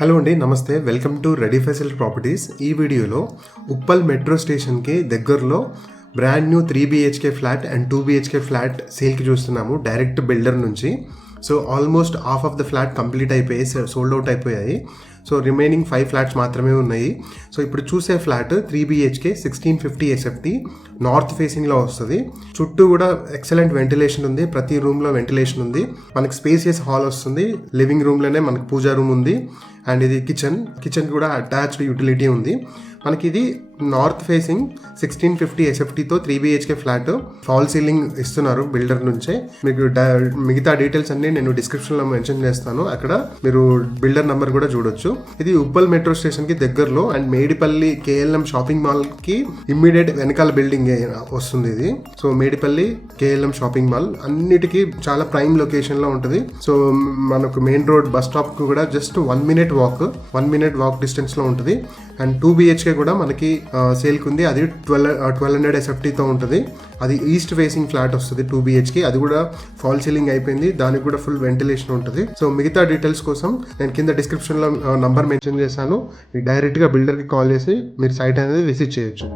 హలో అండి, నమస్తే. Welcome to ready ఫెసిల్ ప్రాపర్టీస్. ఈ వీడియోలో ఉప్పల్ మెట్రో స్టేషన్కి దగ్గరలో brand new 3 BHK flat and 2 BHK flat సేల్కి చూస్తున్నాము డైరెక్ట్ బిల్డర్ నుంచి. So almost half of the flat complete అయిపోయి సోల్డ్ అవుట్ అయిపోయాయి. సో రిమైనింగ్ 5 ఫ్లాట్స్ మాత్రమే ఉన్నాయి. సో ఇప్పుడు చూసే ఫ్లాట్ 3 BHK 1650 SFT నార్త్ ఫేసింగ్లో వస్తుంది. చుట్టూ కూడా ఎక్సలెంట్ వెంటిలేషన్ ఉంది. ప్రతి రూమ్లో వెంటిలేషన్ ఉంది. మనకి స్పేసియస్ హాల్ వస్తుంది. లివింగ్ రూమ్లోనే మనకి పూజా రూమ్ ఉంది. అండ్ ఇది కిచెన్ కూడా అటాచ్డ్ యూటిలిటీ ఉంది. మనకి ఇది నార్త్ ఫేసింగ్ 1650 SFTతో 3 BHK ఫ్లాట్. ఫాల్ సీలింగ్ ఇస్తున్నారు బిల్డర్ నుంచే. మీకు మిగతా డీటెయిల్స్ అన్ని నేను డిస్క్రిప్షన్లో మెన్షన్ చేస్తాను. అక్కడ మీరు బిల్డర్ నెంబర్ కూడా చూడొచ్చు. ఇది ఉప్పల్ మెట్రో స్టేషన్కి దగ్గరలో అండ్ మేడిపల్లి KLM షాపింగ్ మాల్కి ఇమ్మీడియట్ వెనకాల బిల్డింగ్ వస్తుంది ఇది. So Medipally KLM shopping mall అన్నిటికీ చాలా ప్రైమ్ లొకేషన్లో ఉంటుంది. సో మనకు మెయిన్ రోడ్ బస్ స్టాప్కి కూడా జస్ట్ 1 minute వాక్ డిస్టెన్స్లో ఉంటుంది. అండ్ 2 BHK కూడా మనకి సేల్కి ఉంది. అది 1200 SFTతో ఉంటుంది. అది ఈస్ట్ ఫేసింగ్ ఫ్లాట్ వస్తుంది 2 BHK. అది కూడా ఫాల్ సీలింగ్ అయిపోయింది. దానికి కూడా ఫుల్ వెంటిలేషన్ ఉంటుంది. సో మిగతా డీటెయిల్స్ కోసం నేను కింద డిస్క్రిప్షన్లో నంబర్ మెన్షన్ చేశాను. డైరెక్ట్గా బిల్డర్కి కాల్ చేసి మీరు సైట్ అనేది విజిట్ చేయొచ్చు.